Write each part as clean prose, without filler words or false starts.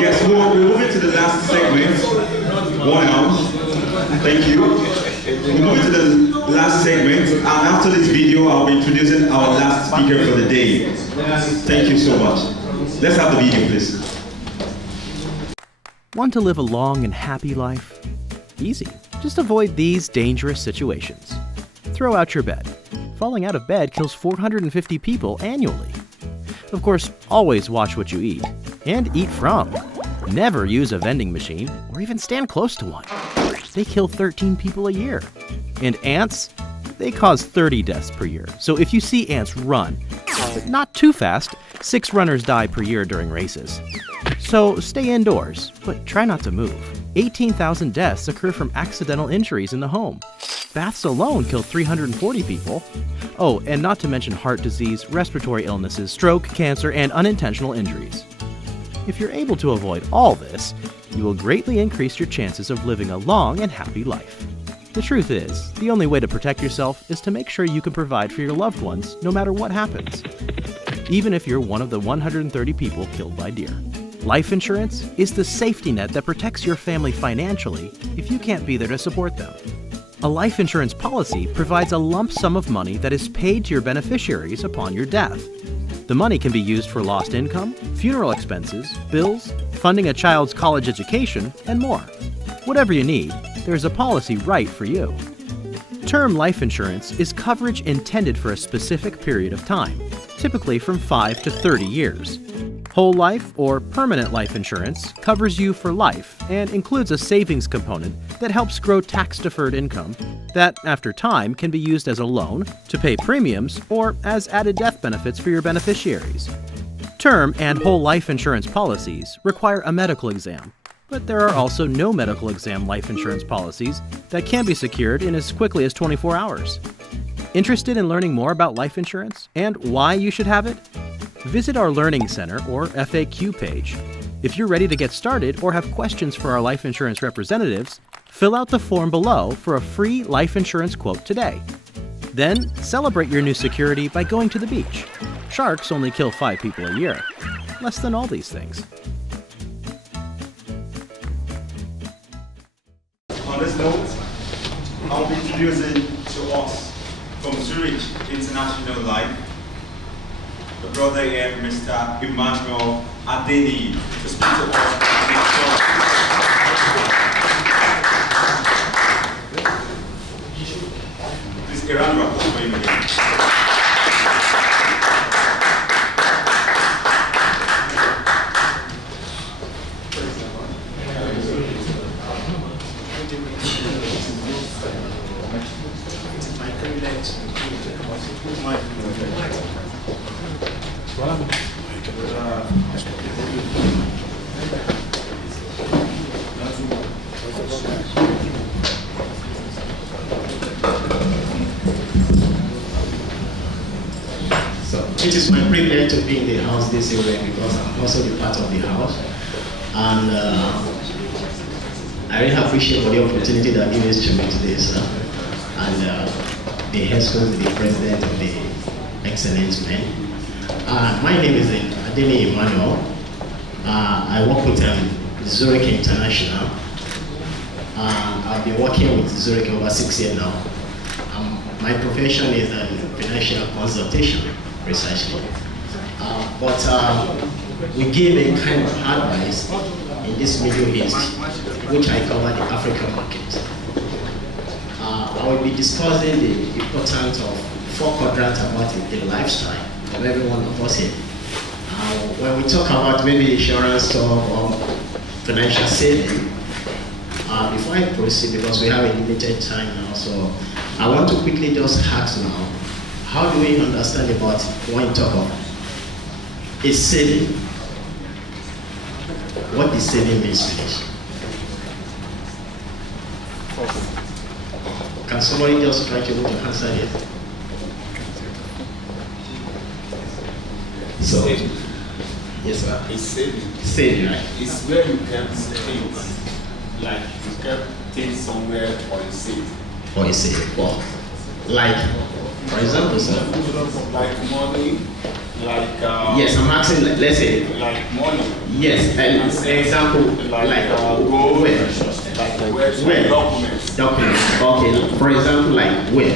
Yes, we're moving to the last segment. 1 ounce. Thank you. We're moving to the last segment, and after this video, I'll be introducing our last speaker for the day. Thank you so much. Let's have the video, please. Want to live a long and happy life? Easy. Just avoid these dangerous situations. Throw out your bed. Falling out of bed kills 450 people annually. Of course, always watch what you eat, and eat from. Never use a vending machine, or even stand close to one. They kill 13 people a year. And ants? They cause 30 deaths per year. So if you see ants, run. But not too fast. 6 runners die per year during races. So stay indoors, but try not to move. 18,000 deaths occur from accidental injuries in the home. Baths alone kill 340 people. Oh, and not to mention heart disease, respiratory illnesses, stroke, cancer, and unintentional injuries. If you're able to avoid all this, you will greatly increase your chances of living a long and happy life. The truth is, the only way to protect yourself is to make sure you can provide for your loved ones no matter what happens, even if you're one of the 130 people killed by deer. Life insurance is the safety net that protects your family financially if you can't be there to support them. A life insurance policy provides a lump sum of money that is paid to your beneficiaries upon your death. The money can be used for lost income, funeral expenses, bills, funding a child's college education, and more. Whatever you need, there's a policy right for you. Term life insurance is coverage intended for a specific period of time, typically from 5 to 30 years. Whole life or permanent life insurance covers you for life and includes a savings component that helps grow tax-deferred income that, after time, can be used as a loan, to pay premiums, or as added death benefits for your beneficiaries. Term and whole life insurance policies require a medical exam, but there are also no medical exam life insurance policies that can be secured in as quickly as 24 hours. Interested in learning more about life insurance and why you should have it? Visit our Learning Center or FAQ page. If you're ready to get started or have questions for our life insurance representatives, fill out the form below for a free life insurance quote today. Then, celebrate your new security by going to the beach. Sharks only kill 5 people a year. Less than all these things. On this note, I'll be introducing to us from Zurich International Life, the brother here, Mr. Emmanuel Adeniyi, to speak to us. Please, a round of applause for him again. It is my privilege to be in the house this evening because I'm also the part of the house, and I really appreciate for the opportunity that gives to me today, sir. And the husband, the president of the excellent men. My name is Adeniyi Emmanuel. I work with Zurich International. I've been working with Zurich over 6 years now. My profession is financial consultation, precisely. But we give a kind of advice in this Middle East, which I cover the African market. I will be discussing the importance of 4 quadrants about the lifestyle of every one of us here. When we talk about maybe insurance or financial saving, before I proceed, because we have a limited time now, so I want to quickly just ask now, how do we understand about when you talk of is saving? What is saving means, please? Can somebody just try to answer it? So, yes, sir. It's saving. Saving, right? It's where you can things. Like you can things somewhere or you save. Or you save. Well, like, for example, sir. Like money, Like Yes, I'm asking, let's say, like money. yes, an example, like gold, where? where documents Documents, okay, for example, like where?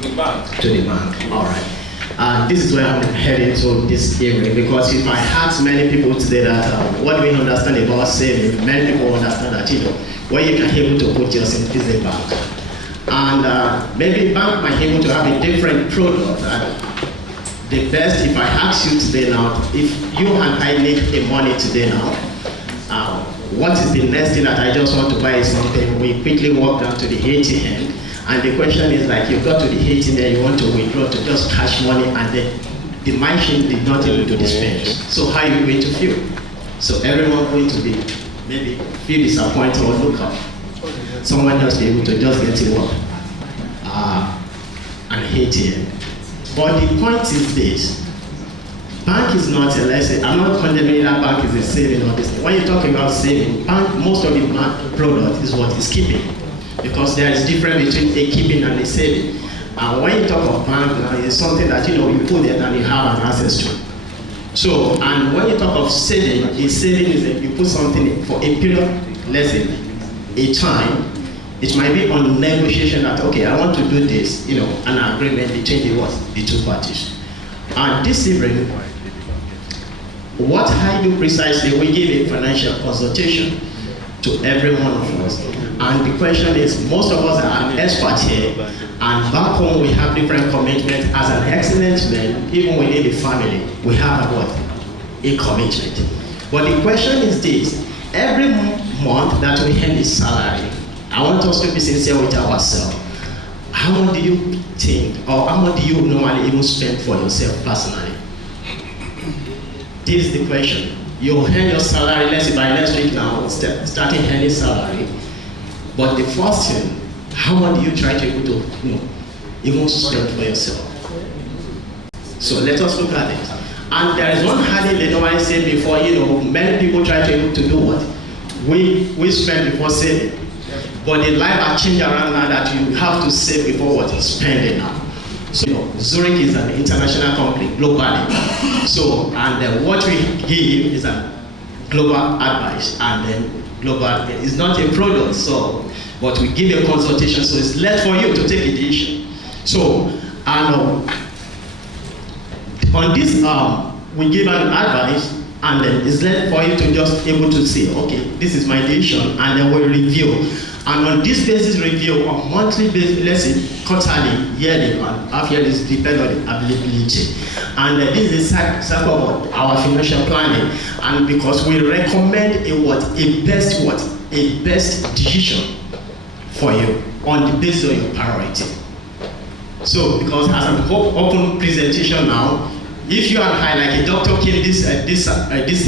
to the bank. To the bank, all right. This is where I'm heading to this area, because if I ask many people today that what we understand about saving, many people understand that, where you can able to put yourself is a bank. And maybe bank might be able to have a different product. The best, if I ask you today now, if you and I need the money today now, what is the next thing that I just want to buy is something, we quickly walk down to the ATM, and the question is like, you got to the ATM and you want to withdraw to just cash money, and then the machine did not able to dispense. So how are you going to feel? So everyone going to be maybe feel disappointed or look up. Someone else be able to just get to work. An ATM. But the point is this, bank is not a lesson. I'm not condemning that bank is a saving or this. When you talk about saving, bank, most of the bank product is what is keeping. Because there is difference between a keeping and a saving. And when you talk of bank now, it's something that you put there and you have an access to. So, and when you talk of saving, a saving is that you put something for a period, let's say, a time. It might be on negotiation that, okay, I want to do this, an agreement between the two parties. And this evening, what I do precisely, we give a financial consultation to every one of us. And the question is, most of us are experts here, and back home we have different commitments. As an excellent man, even within the family, we have a commitment. But the question is this, every month that we earn the salary, I want us to be sincere with ourselves. How much do you think, or how much do you normally even spend for yourself personally? This is the question. You earn your salary, let's say by next week now, starting earning salary. But the first thing, how much do you try to able to, even spend for yourself? So let us look at it. And there is one habit they normally say before, many people try to able to do what? We spend before saving. But the life has changed around now that you have to save before what is spending now. So Zurich is an international company globally. So what we give is a global advice, and then global is not a product. So, but we give a consultation. So it's left for you to take a decision. So and on this we give an advice, and then it's left for you to just able to say, okay, this is my decision, and then we'll review. And on this basis review, on monthly basis, let's say quarterly, yearly, and half yearly, is depend on the availability. And this is a cycle of our financial planning. And because we recommend a best decision for you on the basis of your priority. So because as an open presentation now, if you and I, like a doctor came this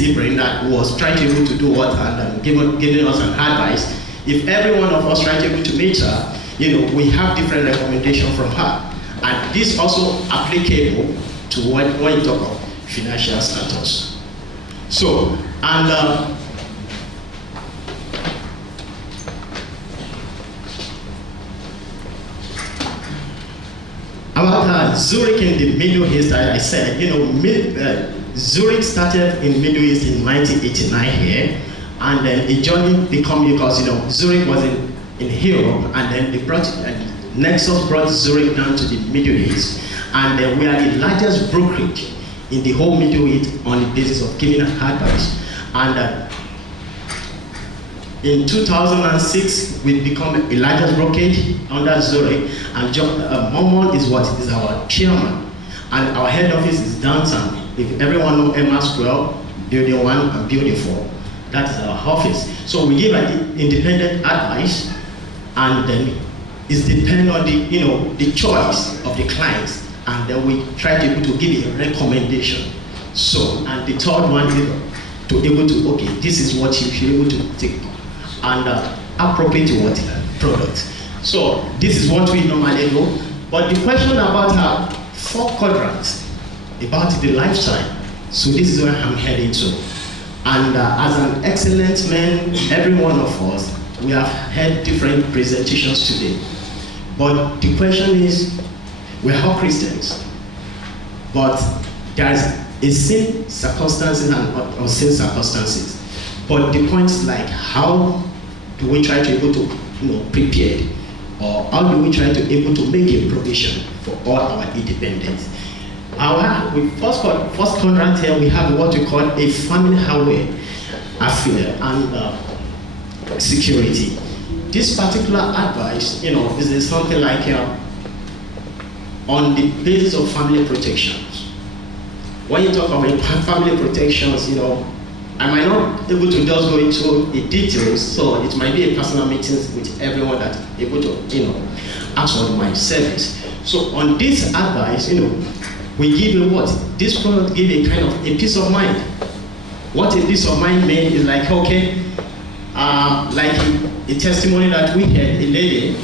evening that was trying to do what and giving us an advice. If every one of us trying to meet her, we have different recommendations from her. And this also applicable to when you talk about financial status. So, and about Zurich in the Middle East, I said, Zurich started in Middle East in 1989 here. And then it journey become, because Zurich was in Europe, and then they brought Nexus brought Zurich down to the Middle East, and we are the largest brokerage in the whole Middle East on the basis of giving advice. And in 2006, we become a largest brokerage under Zurich, and Momon is our chairman, and our head office is downtown. If everyone knows Emma Square, Building 1 and Building 4. That is our office. So we give an independent advice, and then it's dependent on the choice of the clients, and then we try to give a recommendation. So, and the third one is to able to, okay, this is what you should be able to take and appropriate to what product. So this is what we normally do. But the question about our 4 quadrants about the lifestyle. So this is where I'm heading to. And as an excellent man, every one of us, we have had different presentations today. But the question is, we're all Christians. But there's a same circumstances and unseen circumstances. But the point is like, how do we try to able to prepare, or how do we try to able to make a provision for all our independence? We first contract here, we have what we call a family hardware affair and security. This particular advice, is something like on the basis of family protections. When you talk about family protections, I might not be able to just go into the details, so it might be a personal meeting with everyone that able to, ask for my service. So on this advice, we give you what? This product give a kind of a peace of mind. What a peace of mind means is like, okay, like a testimony that we had, a lady,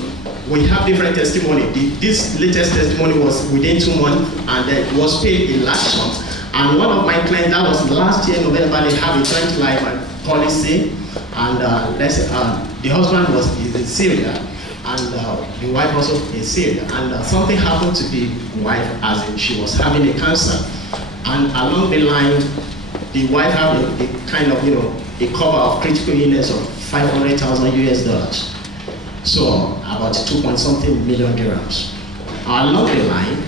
we have different testimony. This latest testimony was within 2 months, and it was paid in large sum. And one of my clients, that was last year November, they have a joint life policy, and the husband was in Syria, and the wife also in Syria. And something happened to the wife, as in she was having a cancer, and along the line, the wife had a kind of a cover of critical illness of $500,000 US. So about 2-point-something million dirhams. Along the line,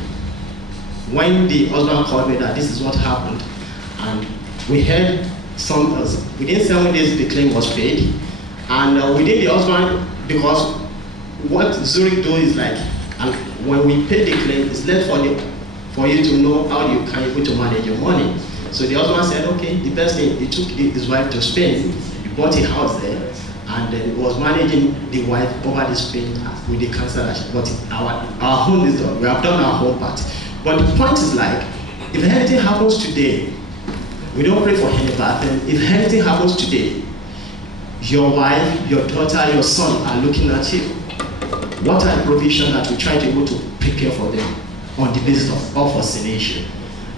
when the husband called me that this is what happened, and we had within 7 days the claim was paid, and within the husband, because what Zurich do is like, and when we pay the claim, it's left for you to know how you can able to manage your money. So the husband said, okay, the best thing, he took his wife to Spain, he bought a house there, and then was managing the wife over the Spain with the cancer that she got. Our home is done, we have done our home part. But the point is like, if anything happens today, we don't pray for any bad thing. If anything happens today, your wife, your daughter, your son are looking at you. What are the provisions that we try to able to prepare for them on the basis of vaccination?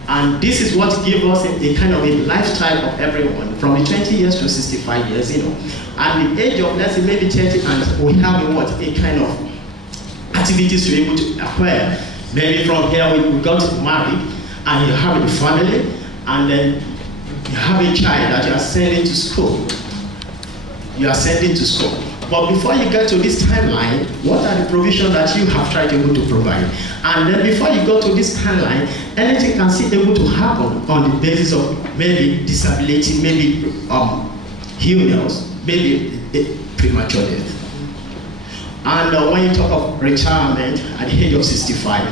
And this is what gives us a kind of a lifestyle of everyone from the 20 years to 65 years, And the age of, let's say, maybe 30, and we have a kind of activities to be able to acquire. Maybe from here we got married, and you have a family, and then you have a child that you are sending to school. But before you get to this timeline, what are the provisions that you have tried able to provide? And then before you go to this timeline, anything can still able to happen on the basis of maybe disability, maybe illness, maybe premature death. And when you talk of retirement at the age of 65,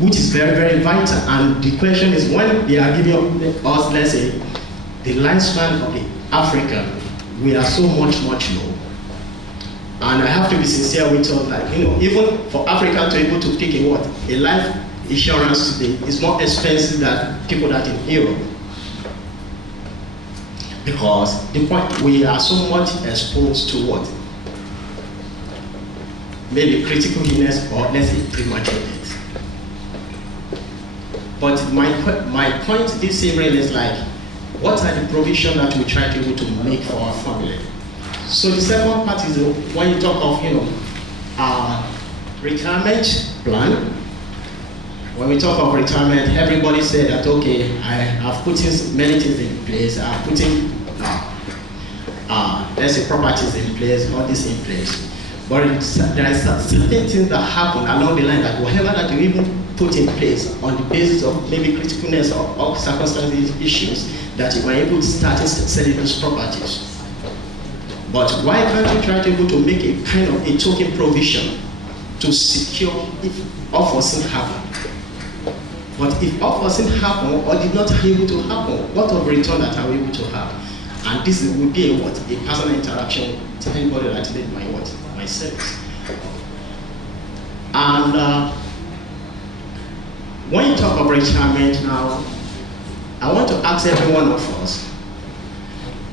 which is very, very vital, and the question is, when they are giving us, let's say, the lifespan of the African, we are so much low. And I have to be sincere with you, like, even for Africa to be able to pick a life insurance today is more expensive than people that in Europe. Because the point, we are so much exposed to what? Maybe critical illness, or let's say premature death. But my point this evening is like, what are the provisions that we try to able to make for our family? So the second part is when you talk of retirement plan. When we talk of retirement, everybody said that, okay, I have put in many things in place. I have put in let's say properties in place, all this in place. But there are certain things that happen along the line that whatever that you even put in place on the basis of maybe criticalness or circumstances issues, that you were able to start selling those properties. But why can't you try to able to make a kind of a token provision to secure if unforeseen happen? But if unforeseen happen or did not able to happen, what of return that are we able to have? And this would be a personal interaction to anybody that did my service. And when you talk of retirement now, I want to ask every one of us,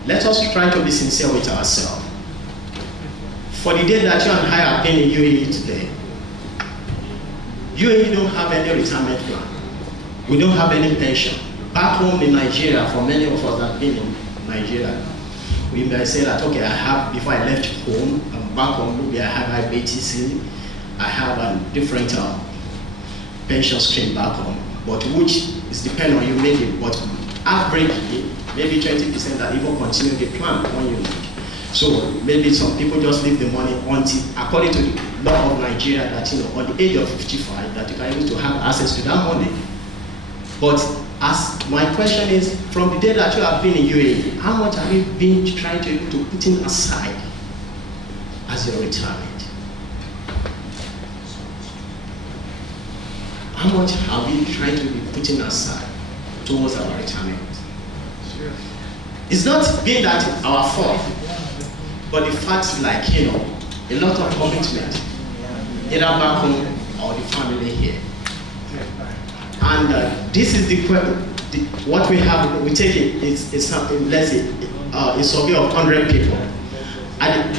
let us try to be sincere with ourselves. For the day that you and I are paying in UAE today, UAE don't have any retirement plan. We don't have any pension. Back home in Nigeria, for many of us that have been in Nigeria, we may say that, okay, I have, before I left home, I'm back home, maybe I have IBTC, I have a different pension stream back home, but which It's depend on you maybe, but averagely, maybe 20% that even continue the plan when you need. So maybe some people just leave the money until, according to the law of Nigeria, that on the age of 55, that you can able to have access to that money. But as my question is, from the day that you have been in UAE, how much have you been trying to put in aside as your retirement? How much have we tried to be putting aside towards our retirement? Sure. It's not being that our fault, but the fact like, a lot of commitment, either back home or the family here. And this is what we have, we take it, it's let's say, a survey of 100 people. And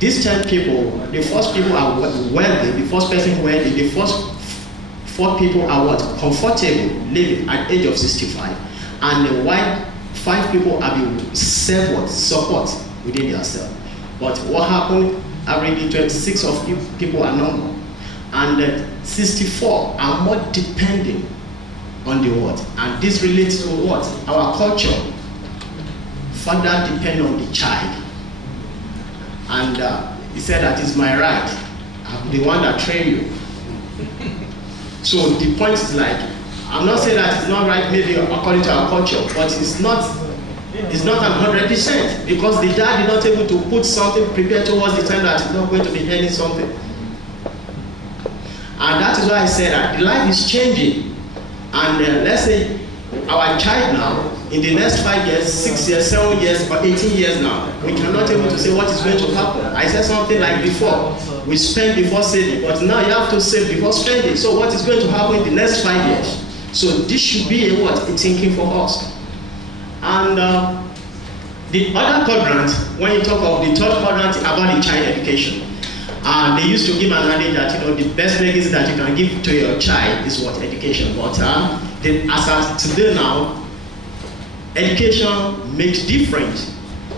these 10 people, the first people are wealthy, the first person wealthy, the first 4 people are what? Comfortable living at age of 65. And the white 5 people are being support within themselves. But what happened, already 26 of people are normal. And 64 are more depending on the what? And this relates to what? Our culture. Father depend on the child. And he said that is my right. I'm the one that trained you. So the point is like, I'm not saying that it's not right maybe according to our culture, but it's not 100% because the dad is not able to put something prepared towards the time that he's not going to be earning something. And that is why I said that the life is changing. And let's say our child now, in the next 5 years, 6 years, 7 years, or 18 years now, we cannot able to say what is going to happen. I said something like before, we spend before saving, but now you have to save before spending. So what is going to happen in the next 5 years? So this should be a thinking for us. And the other quadrant, when you talk of the third quadrant about the child education, they used to give an adage that the best legacy that you can give to your child is what? Education. But as of today now, education makes difference.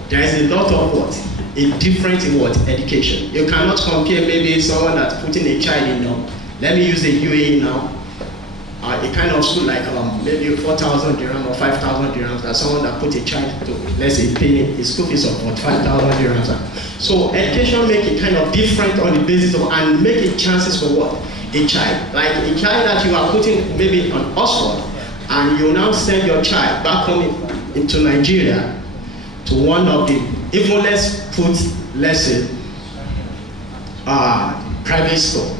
There is a lot of what? A difference in what? Education. You cannot compare maybe someone that's putting a child in let me use a UAE now. A kind of school like maybe 4,000 dirham or 5,000 dirhams, and someone that put a child to, let's say, paying a school fees of about 5,000 dirhams. So education make it kind of different on the basis of, and make it chances for what? A child. Like a child that you are putting maybe on Oxford, and you now send your child back home into Nigeria to one of the, even let's put, let's say, private school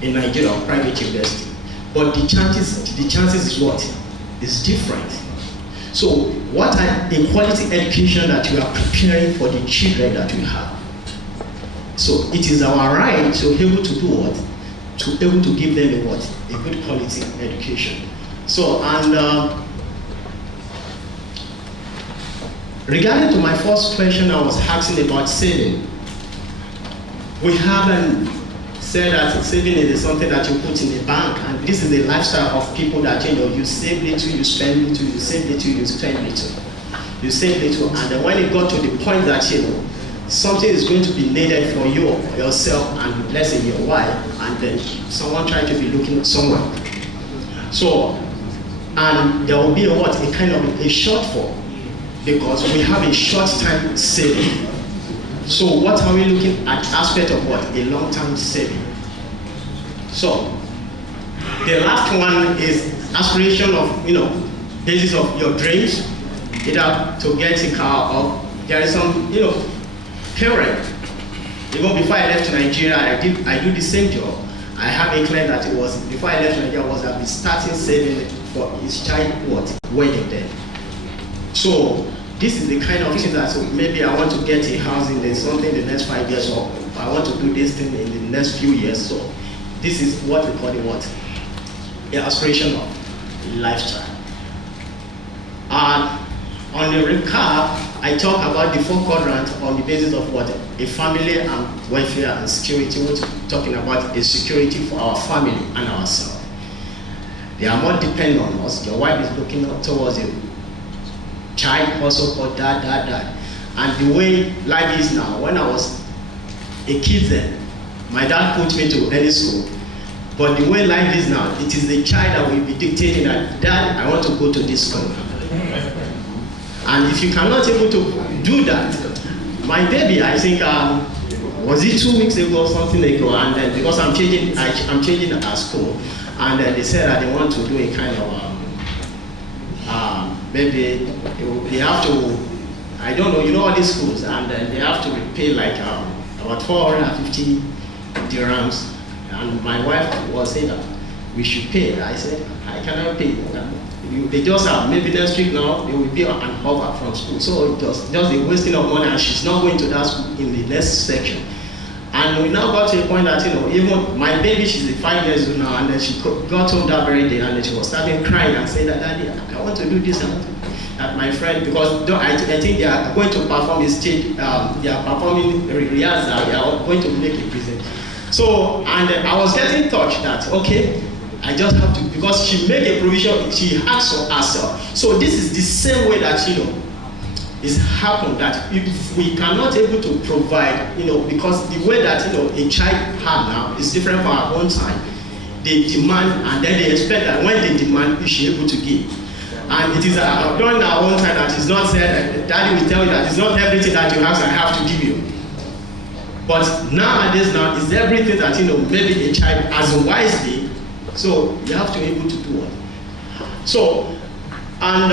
in Nigeria or private university. But the chances is what? Is different. So what a quality education that you are preparing for the children that you have. So it is our right to be able to do what? To be able to give them a what? A good quality education. So, and regarding to my first question, I was asking about saving. We haven't said that saving is something that you put in the bank, and this is the lifestyle of people that you save little, you spend little, you save little, you spend little. You save little, and then when it got to the point that something is going to be needed for you, yourself, and let's say your wife, and then someone trying to be looking somewhere. So, and there will be a kind of a shortfall, because we have a short time saving. So what are we looking at aspect of what? A long-term saving. So the last one is aspiration of, basis of your dreams, either to get a car or there is some, parent. Even before I left Nigeria, I do the same job. I have a client that it was, before I left Nigeria, was I'll be starting saving for his child wedding then. So this is the kind of thing that maybe I want to get a house in something in the next 5 years, or I want to do this thing in the next few years. So this is what we call the aspiration of lifestyle. And on the recap, I talk about the 4 quadrants on the basis of what? A family and welfare and security. We're talking about a security for our family and ourselves. They are more dependent on us. Your wife is looking up towards you. Child also called dad. And the way life is now, when I was a kid then, my dad put me to any school. But the way life is now, it is the child that will be dictating that, Dad, I want to go to this school. And if you cannot able to do that, my baby, I think, was it 2 weeks ago or something ago, and then because I'm changing our school, and they said that they want to do a kind of, maybe they have to, I don't know, you know all these schools, and they have to pay like about 450 dirhams, and my wife was saying that we should pay. I said, I cannot pay. They just have, maybe next week now, they will be an offer from school. So just a wasting of money, and she's not going to that school in the next section. And we now got to a point that, even my baby, she's 5 years old now, and then she got home that very day, and then she was starting crying and saying that, Daddy, I want to do this, I want to do that. My friend, because I think they are going to perform a stage, they are performing rehearsal, they are going to make a present. So, and I was getting touched that, okay, I just have to, because she made a provision, she asked for herself. So this is the same way that, it's happened, that if we cannot able to provide, because the way that, a child have now is different from our own time. They demand, and then they expect that when they demand, we should be able to give. And it is during our own time that it's not said, that Daddy will tell you that it's not everything that you ask I have to give you. But nowadays now, it's everything that, maybe a child has wisely, so you have to be able to do it. So, and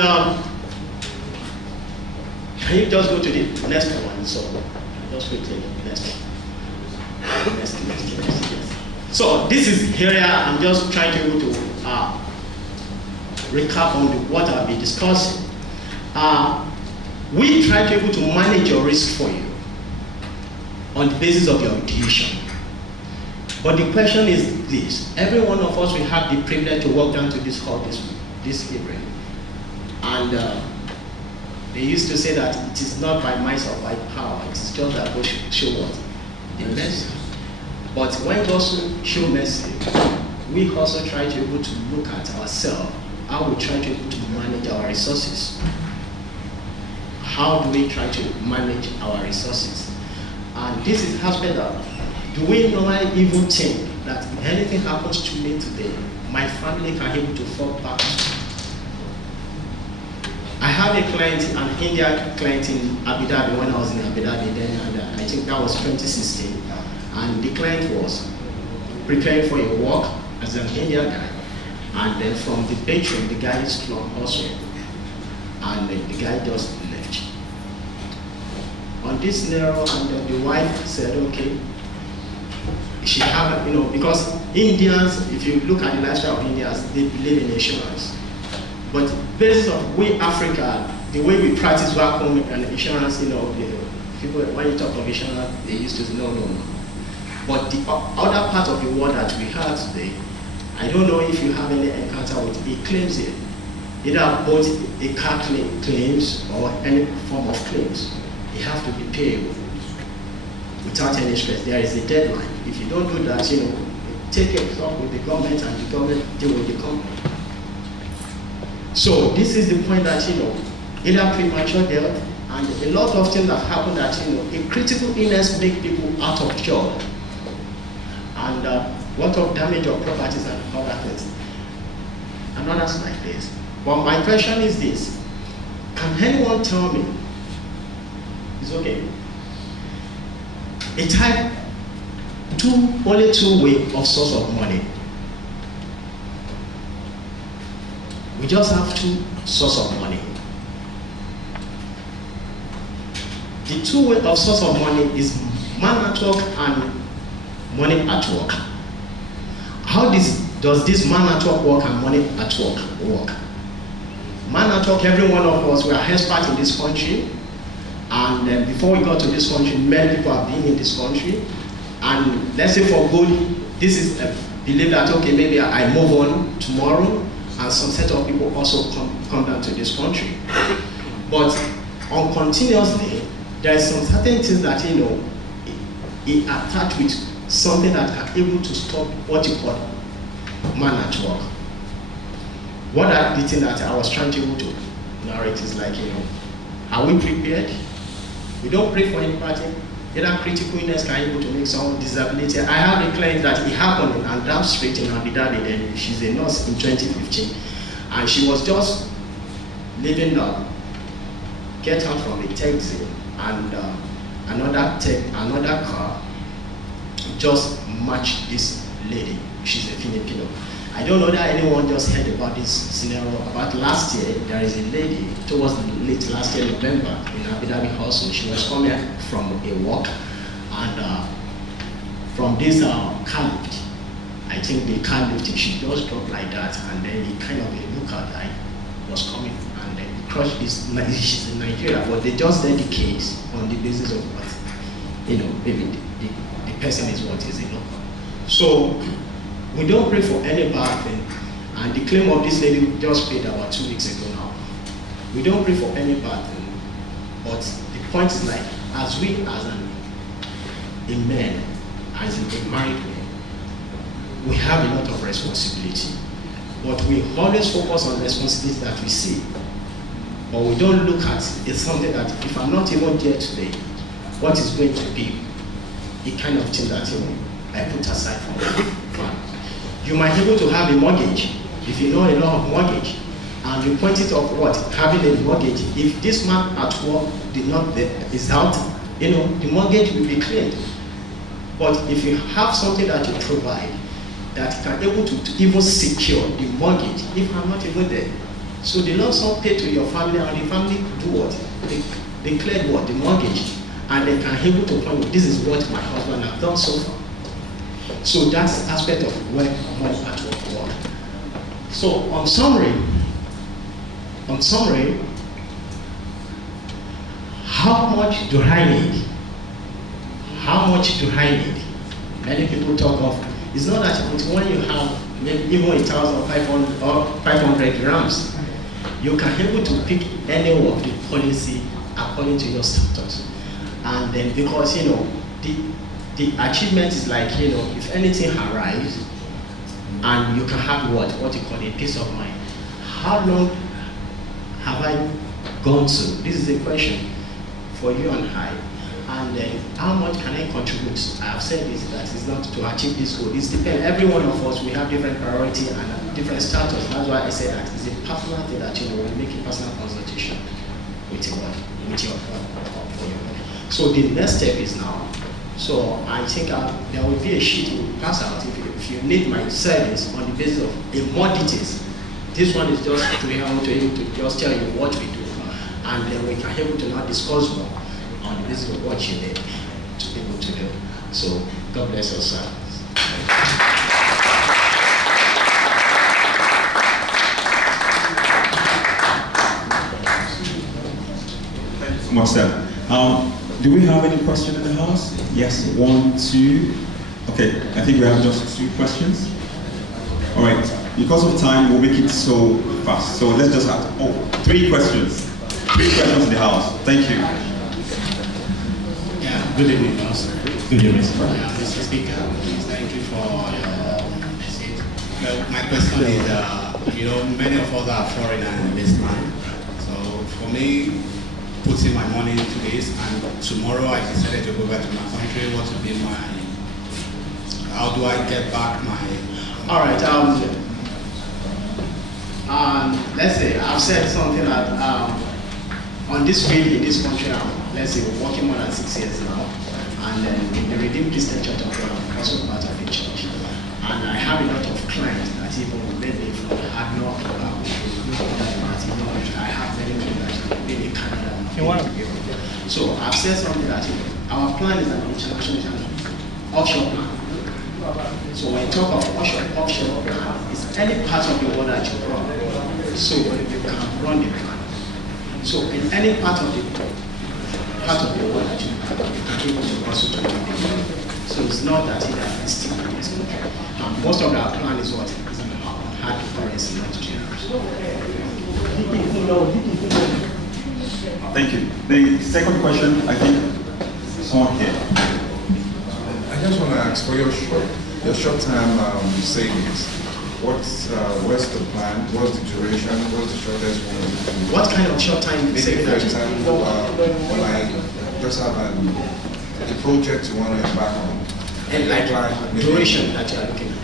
can you just go to the next one? So, just quickly, next. So, this is here, I'm just trying to able to recap on what I'll be discussing. We try to able to manage your risk for you on the basis of your tuition. But the question is this: every one of us will have the privilege to walk down to this hall this evening. And they used to say that it is not by might or by power, it is just that God show what? The mercy. But when God show mercy, we also try to be able to look at ourselves, how we try to be able to manage our resources. How do we try to manage our resources? And this is aspect that, do we not even think that if anything happens to me today, my family can be able to fall back? I have a client, an Indian client in Abu Dhabi when I was in Abu Dhabi then, and I think that was 2016. And the client was preparing for a work as an Indian guy. And then from the bedroom, the guy is from also. And the guy just left. On this narrow, and the wife said, okay, she have, because Indians, if you look at the lifestyle of Indians, they believe in insurance. But basis of we Africa, the way we practice back home and insurance, people, when you talk of insurance, they used to say no. But the other part of the world that we have today, I don't know if you have any encounter with it claims here. Either both a car claims or any form of claims. They have to be paid without any stress. There is a deadline. If you don't do that, take it up with the government and the government deal with the company. So this is the point that, either premature death and a lot of things that happen that, a critical illness make people out of job. And what of damage of properties and other things. And others like this. But my question is this: can anyone tell me, it's okay, a type only two way of source of money? We just have two source of money. The two way of source of money is man at work and money at work. How does this man at work and money at work? Man at work, every one of us, we are experts in this country. And before we got to this country, many people have been in this country. And let's say for good, this is believe that, okay, maybe I move on tomorrow, and some set of people also come down to this country. But on continuously, there is some certain things that, it attached with something that are able to stop what you call man at work. What are the things that I was trying to narrate is like, are we prepared? We don't pray for any party. either critical illness can able to make someone disability. I have a client that it happened on Dam Street in Abu Dhabi, then she's a nurse in 2015, and she was just leaving get out from a taxi, and another car just matched this lady. She's a Filipino. I don't know that anyone just heard about this scenario. About last year, there is a lady, towards late last year, November, in Abu Dhabi also. She was coming from a walk, and from this car lift, I think the car lift, she just dropped like that, and then it kind of a lookout guy was coming, and then the crush she's in Nigeria, but they just did the case on the basis of what, maybe the person is what is local. So, we don't pray for any bad thing, and the claim of this lady we just paid about 2 weeks ago now. We don't pray for any bad thing, but the point is like, as we as a man, as a married man, we have a lot of responsibility, but we always focus on responsibility that we see, but we don't look at it's something that if I'm not even there today, what is going to be the kind of thing that I put aside for fun. You might be able to have a mortgage if you know a lot of mortgage, and you point it of what having a mortgage. If this man at work did not is out, the mortgage will be cleared. But if you have something that you provide that can able to even secure the mortgage, if I'm not even there, so the lump sum paid to your family, and the family do what they cleared what the mortgage, and they can able to point this is what my husband have done so far. So that's aspect of work more at work. So on summary, how much do I need? How much do I need? Many people talk of, it's not that when you have maybe even 1,500 or 500 grams, you can be able to pick any of the policy according to your status. And then because the achievement is like, if anything arrives, and you can have what you call a peace of mind. How long have I gone to? This is a question for you and I. And then how much can I contribute? I have said this, that it's not to achieve this goal. It depends. Every one of us, we have different priority and different status. That's why I say that it's a personal thing that we make a personal consultation with your for your body. So the next step is now. So I think there will be a sheet we will pass out if you need my service on the basis of a more details. This one is just to be able to just tell you what we do, and then we can able to now discuss more on the basis of what you need to be able to do. So God bless us, sir. Thank you so much, sir. Do we have any question in the house? Yes, 1, 2. Okay, I think we have just 2 questions. All right, because of time, we'll make it so fast. So let's just have 3 questions. 3 questions in the house. Thank you. Yeah, good evening, Pastor. Good evening, Mr. Speaker. Thank you for your message. Well, my question is, many of us are foreigners in this land. So for me, putting my money into this, and tomorrow I decided to go back to my country. What would be how do I get back my? All right. Let's say I've said something that on this field in this country, let's say we're working more than 6 years now, and then the Redeemed Christian Church of God, I'm also part of the church, and I have a lot of clients that even maybe from Adeniyi, I have many clients that live in Canada. So I've said something that our plan is an international offshore plan. So when you talk of offshore plan, it's any part of the world that you run. So you can run the plan. So in any part of the world that you can able to also to run the plan. So it's not that it's still in this country. And most of our plan is what is in hard currency, not change. Thank you. The second question, I think, someone here. I just want to ask for your short-term savings. What's the plan? What's the duration? What's the shortest one? What kind of short-time savings? For example, like just have the project you want to embark on? And like maybe duration that you are looking at.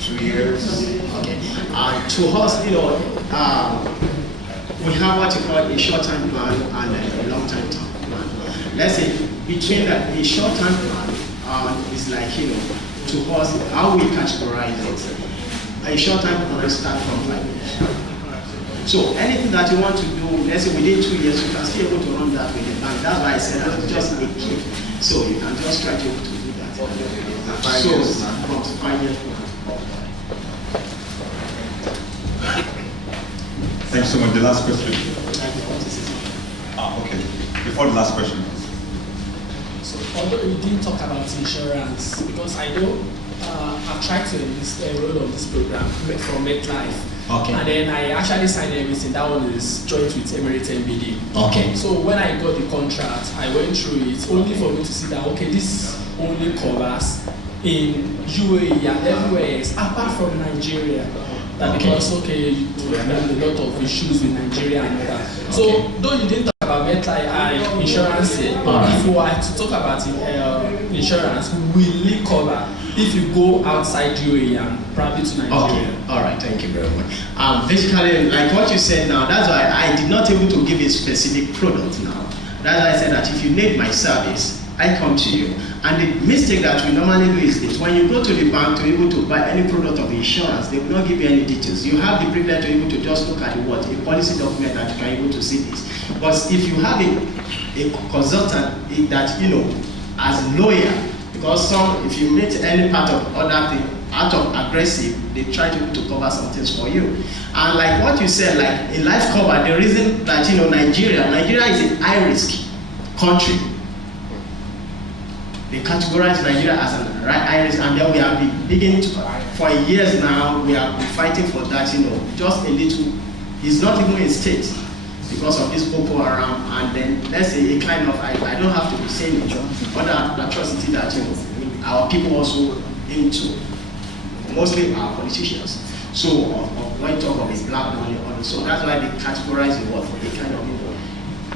2 years? Okay. To us, we have what you call a short-term plan and a long-term plan. Let's say between that, a short-term plan is like, to us, how we categorize it. A short-term plan starts from 5 years. So anything that you want to do, let's say within 2 years, you can still able to run that with the bank. That's why I said that's just a key. So you can just try to do that. So from 5 years. Thanks so much. The last question. Okay. Before the last question. So although you didn't talk about insurance, because I know I've tried to enroll on this program from MetLife. Okay. And then I actually signed everything. That one is joint with Emirates MBD. Okay. So when I got the contract, I went through it only for me to see that, okay, this only covers in UAE and everywhere else, apart from Nigeria. That because, okay, you have a lot of issues with Nigeria and all that. So, though you didn't talk about MetLife insurance here, but if you were to talk about insurance, will it cover if you go outside UAE and probably to Nigeria? Okay, all right, thank you very much. Basically, like what you said now, that's why I did not able to give a specific product now. That's why I said that if you need my service, I come to you. And the mistake that we normally do is this: when you go to the bank to be able to buy any product of insurance, they will not give you any details. You have the privilege to be able to just look at a policy document that you can be able to see this. But if you have a consultant that, as a lawyer, because if you meet any part of other thing, out of aggressive, they try to cover some things for you. And like what you said, like in life cover, the reason that, Nigeria is a high risk country. They categorize Nigeria as an high risk, and then we have been beginning to, for years now, we have been fighting for that, just a little. It's not even a state because of this Boko Haram, and then let's say a kind of, I don't have to be saying it, other atrocity that, our people also into, mostly our politicians. So, when talk of a black money, so that's why they categorize the world for the kind of,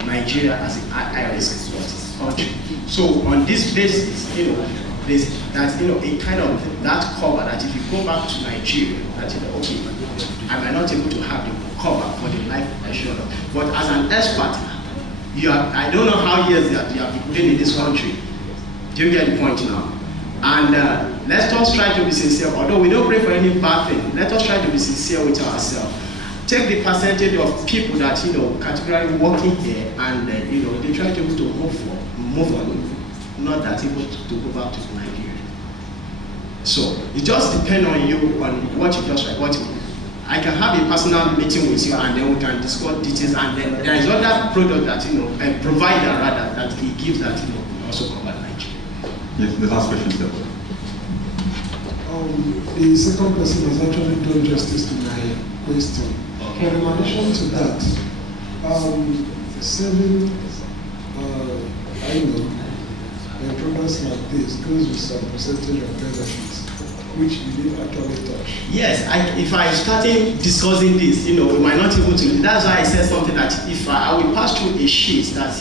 Nigeria as a high risk country. So on this basis, there's a kind of that cover that if you go back to Nigeria, that okay, I might not able to have the cover for the life insurance. But as an expert, I don't know how years that you have been putting in this country. Do you get the point now? And let's just try to be sincere. Although we don't pray for any bad thing, let us try to be sincere with ourselves. Take the percentage of people that categorically working here, and they try to move on, not that able to go back to Nigeria. So it just depends on you, on what you just like. I can have a personal meeting with you, and then we can discuss details. And then there is other product that a provider rather that he gives that also cover Nigeria. Yes, the last question, sir. The second person has actually done justice to my question. But in addition to that, saving, programs like this goes with some percentage of benefits, which you didn't actually touch. Yes, if I started discussing this, we might not be able to. That's why I said something that if I will pass through a sheet that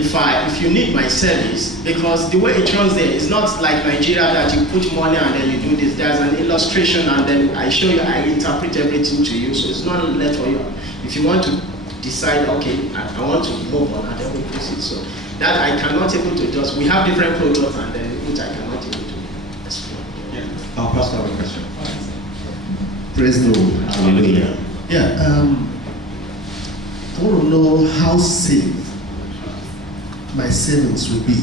if you need my service, because the way it runs there is not like Nigeria that you put money and then you do this. There's an illustration and then I show you, I interpret everything to you. So it's not left for you. If you want to decide, okay, I want to move on and then we proceed. So that I cannot able to just, we have different products and then which I cannot able to explain. Yeah. Our pastor have a question. Praise the Lord. Hallelujah. Yeah, I want to know how safe my savings will be.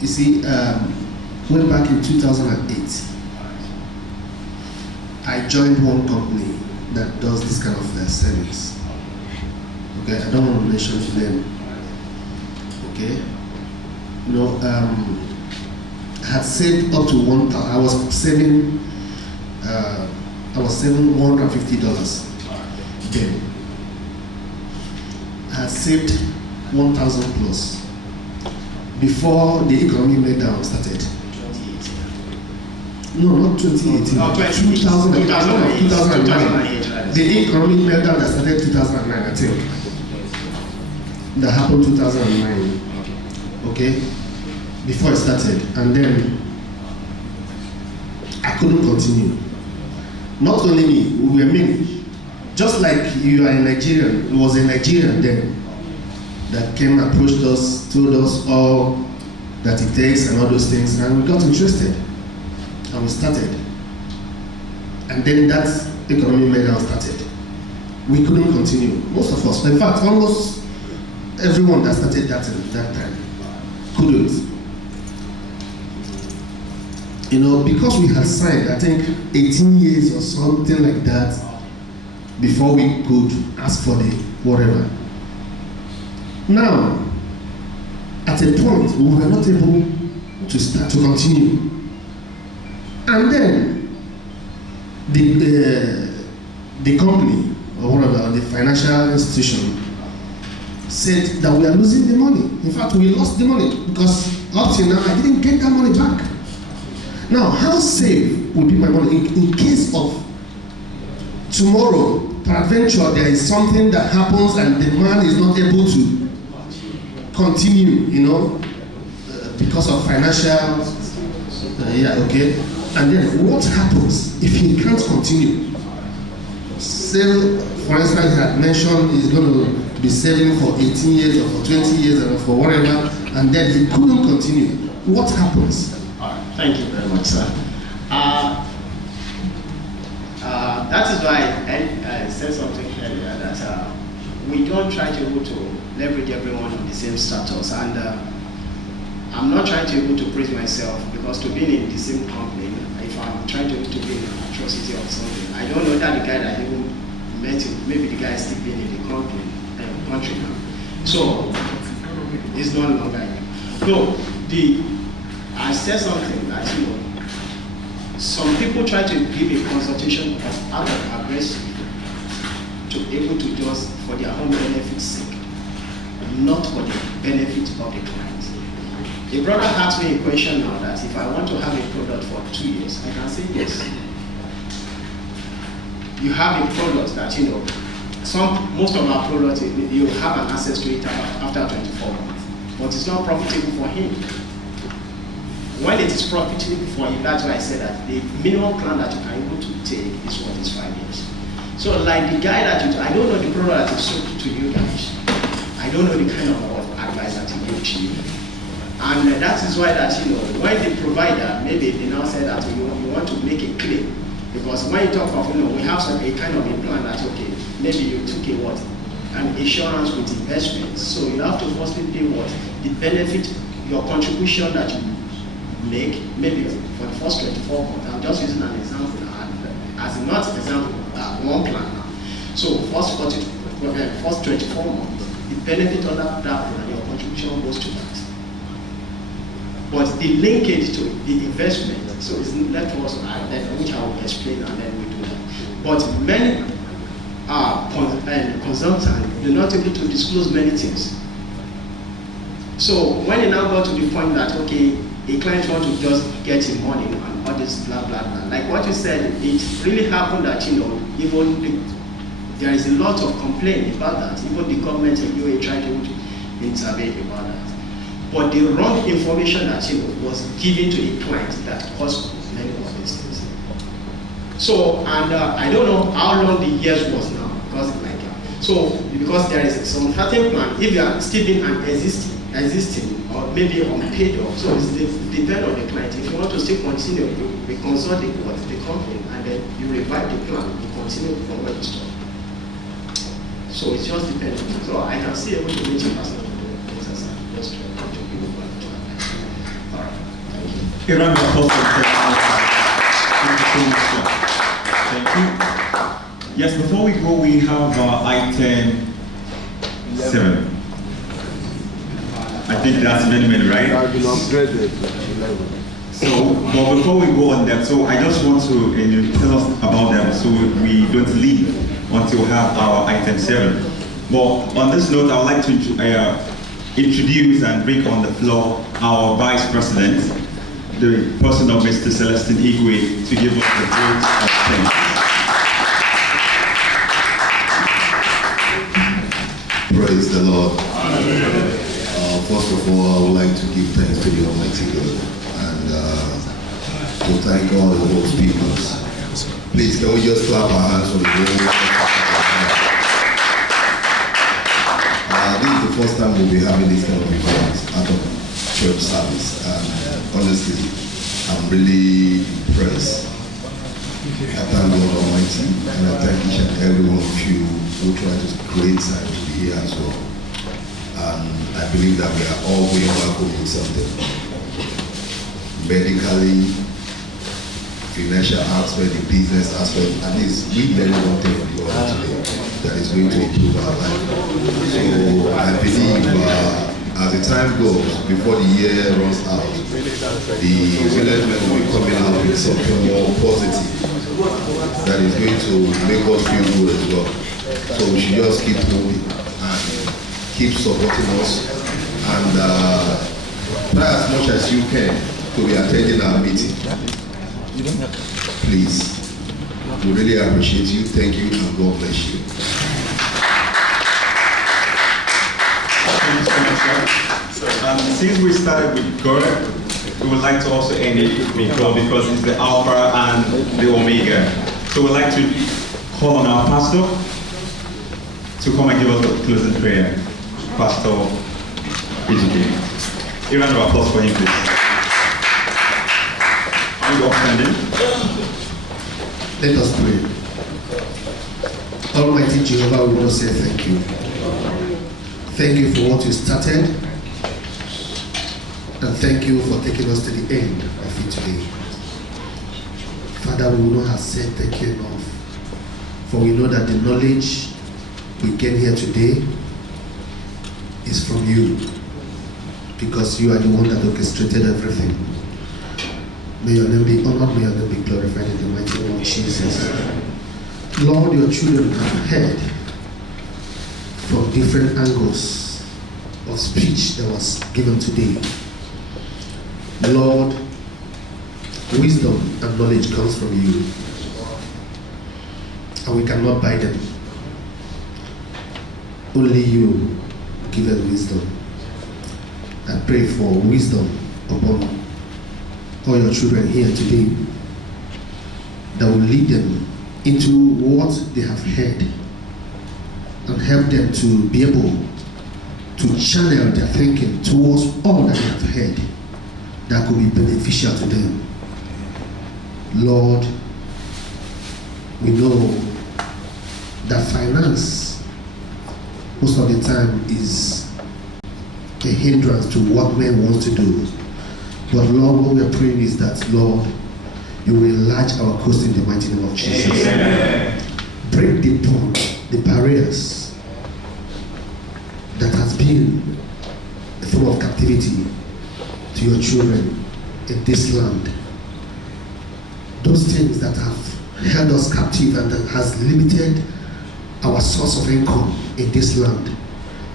You see, went back in 2008, I joined one company that does this kind of savings. Okay, I don't want to mention the name. Okay, I had saved up to I was saving $150 then. I had saved 1,000 plus before the economic meltdown started. No, not 2018. No, 2009. 2009. The economic meltdown that started 2009, I think. that happened 2009, okay, before it started, and then I couldn't continue. Not only me, we were many. Just like you are a Nigerian, it was a Nigerian then that came, approached us, told us all that it takes and all those things, and we got interested, and we started. And then that economic meltdown started. We couldn't continue. Most of us, in fact, almost everyone that started that time couldn't. You know, because we had signed, I think, 18 years or something like that before we could ask for the whatever. Now, at a point, we were not able to start to continue. And then, the company, or whatever, the financial institution, said that we are losing the money. In fact, we lost the money because up till now, I didn't get that money back. Now, how safe will be my money in case of tomorrow, peradventure, there is something that happens and the man is not able to continue, you know, because of financial, okay. And then what happens if he can't continue? Say, for instance, he had mentioned he's going to be saving for 18 years or for 20 years or for whatever, and then he couldn't continue. What happens? Thank you very much, sir. That is why I said something earlier that we don't try to able to leverage everyone on the same status. And I'm not trying to able to praise myself because to be in the same company, if I'm trying to be in an atrocity or something, I don't know that the guy that even met him, maybe the guy is still being in the country now. So it's no longer here. No, I said something that, you know, some people try to give a consultation out of aggressive to able to just for their own benefit's sake, not for the benefit of the client. A brother asked me a question now that if I want to have a product for 2 years, I can say yes. You have a product that, you know, most of our products, you have an access to it after 24 months, but it's not profitable for him. When it is profitable for him, that's why I said that the minimum plan that you can able to take is what is 5 years. So like the guy that I don't know the product that is sold to you guys. I don't know the kind of advice that he gave to you. And that is why that, you know, when the provider, maybe they now say that you want to make a claim. Because when you talk of, you know, we have a kind of a plan that, okay, maybe you took a what? An insurance with investment. So you have to firstly pay what? The benefit, your contribution that you make, maybe for the first 24 months. I'm just using an example as not example, one plan now. So first 24 months, the benefit of that plan, your contribution goes to that. But the linkage to the investment, so it's left to us, which I will explain and then we do that. But many consultants, they're not able to disclose many things. So when they now got to the point that, okay, a client wants to just get him money and all this blah, blah, blah. Like what you said, it really happened that, you know, even there is a lot of complaint about that. Even the government and UAE tried to intervene about that. But the wrong information that, you know, was given to the client that caused many of these things. So, and I don't know how long the years was now, because like, so because there is some certain plan, if you are still being an existing or maybe unpaid off, so it's depend on the client. If you want to still continue, we consult the company and then you revive the plan, you continue from where you stop. So it just depends. So I can see able to reach a person. Just try to give you one to advice. All right, thank you. A round of applause for Thank you so much, sir. Thank you. Yes, before we go, we have item 7. I think that's many, right? I've been upgraded to 11. So, but before we go on that, so I just want to tell us about them so we don't leave until we have our item 7. But on this note, I would like to introduce and bring on the floor our Vice President, the person of Mr. Celestine Igwe, to give us the vote of thanks. Praise the Lord. First of all, I would like to give thanks to the Almighty God and to thank all the Lord's people. Please, can we just clap our hands for the Lord? This is the first time we'll be having this kind of event out of church service, and honestly, I'm really impressed. I thank God Almighty, and I thank each and every one of you who try to create time to be here as well. And I believe that we are all going back home with something. Medically, financial aspect, the business aspect, at least we learn one thing from the other today that is going to improve our life. So I believe as the time goes, before the year runs out, the management will be coming out with something more positive that is going to make us feel good as well. So we should just keep moving and keep supporting us, and try as much as you can to be attending our meeting. Please, we really appreciate you. Thank you, and God bless you. Thank you so much, sir. Since we started with God, we would like to also end it with God because it's the Alpha and the Omega. So we'd like to call on our pastor to come and give us a closing prayer. Pastor Adeniyi. A round of applause for him, please. Are you all standing? Let us pray. Almighty Jehovah, we want to say thank you. Thank you for what you started, and thank you for taking us to the end of it today. Father, we will not have said thank you enough, for we know that the knowledge we gain here today is from you, because you are the one that orchestrated everything. May your name be honored, may your name be glorified in the mighty name of Jesus. Lord, your children have heard from different angles of speech that was given today. Lord, wisdom and knowledge comes from you, and we cannot buy them. Only you give us wisdom. I pray for wisdom upon all your children here today that will lead them into what they have heard and help them to be able to channel their thinking towards all that they have heard that could be beneficial to them. Lord, we know that finance most of the time is a hindrance to what men want to do. But Lord, what we are praying is that, Lord, you will enlarge our coast in the mighty name of Jesus. Amen. Break the barriers that has been a form of captivity to your children in this land. Those things that have held us captive and that has limited our source of income in this land.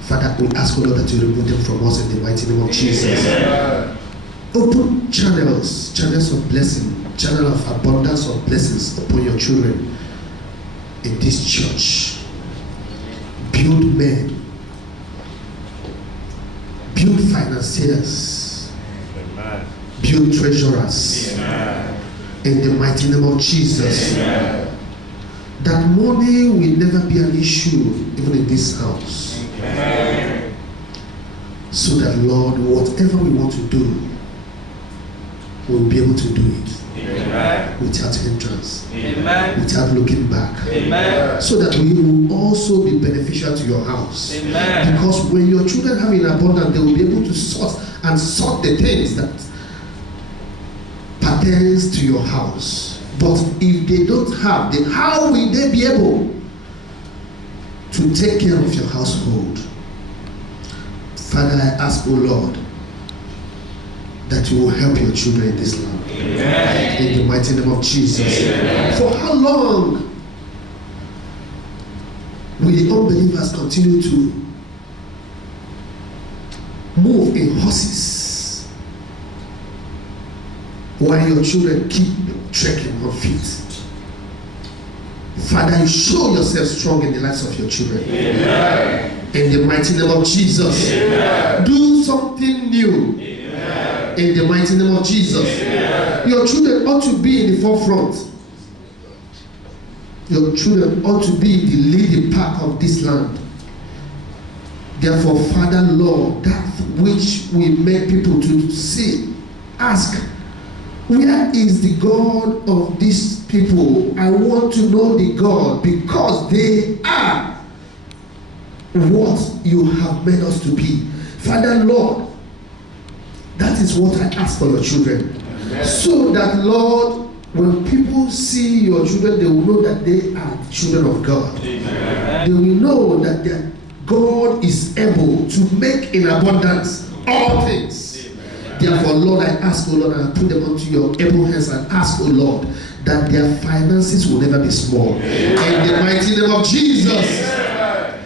Father, we ask, Lord, that you remove them from us in the mighty name of Jesus. Amen. Open channels of blessing, channel of abundance of blessings upon your children in this church. Build men, build financiers, amen. Build treasurers, amen. In the mighty name of Jesus. Amen. That money will never be an issue even in this house. Amen. So that, Lord, whatever we want to do, we'll be able to do it. Amen. Without hindrance. Amen. Without looking back. Amen. So that we will also be beneficial to your house. Amen. Because when your children have in abundance, they will be able to sort the things that pertains to your house. But if they don't have, then how will they be able to take care of your household? Father, I ask, O Lord, that you will help your children in this land. Amen. In the mighty name of Jesus. Amen. For how long will the unbelievers continue to move in horses while your children keep trekking on feet? Father, you show yourself strong in the lives of your children. Amen. In the mighty name of Jesus. Amen. Do something new. Amen. In the mighty name of Jesus. Amen. Your children ought to be in the forefront. Your children ought to be the leading pack of this land. Therefore, Father, Lord, that which we make people to see, ask, where is the God of these people? I want to know the God, because they are what you have made us to be. Father, Lord, that is what I ask for your children. Amen. So that, Lord, when people see your children, they will know that they are the children of God. Amen. They will know that their God is able to make in abundance all things. Amen. Therefore, Lord, I ask, O Lord, and I put them onto your able hands and ask, O Lord, that their finances will never be small. Amen. In the mighty name of Jesus. Amen.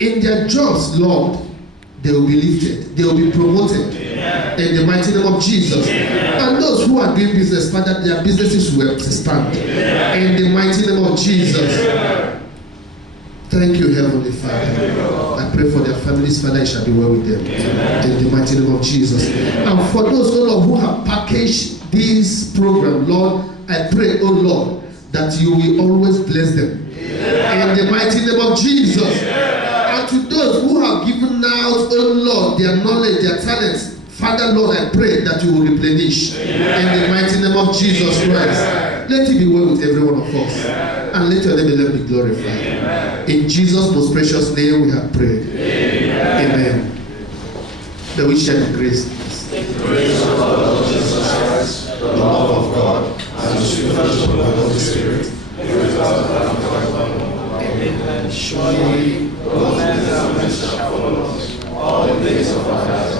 In their jobs, Lord, they will be lifted. They will be promoted. Amen. In the mighty name of Jesus. Amen. And those who are doing business, Father, their businesses will expand. Amen. In the mighty name of Jesus. Amen. Thank you, Heavenly Father. I pray for their families, Father, it shall be well with them. Amen. In the mighty name of Jesus. Amen. And for those, oh Lord, who have packaged this program, Lord, I pray, oh Lord, that you will always bless them. Amen. In the mighty name of Jesus. Amen. And to those who have given out, oh Lord, their knowledge, their talents, Father, Lord, I pray that you will replenish. Amen. In the mighty name of Jesus Christ. Amen. Let it be well with every one of us. Amen. And let your name alone be glorified. Amen. In Jesus' most precious name we have prayed. Amen. Amen. May we share the grace. The grace of our Lord Jesus Christ, the love of God, and the sweet fellowship of the Holy Spirit, be with us forever. Amen. Surely, goodness and mercy shall follow us all the days of our lives.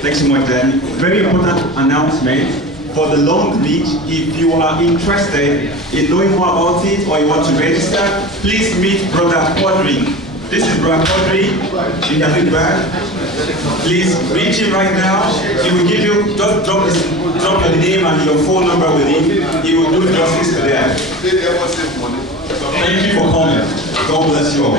Thanks so much, Dan. Very important announcement for the long beach. If you are interested in knowing more about it or you want to register, please meet Brother Quadri. This is Brother Quadri. You can look back. Please reach him right now. He will give you, just drop your name and your phone number with him. He will do justice to that. Thank you for coming. God bless you all.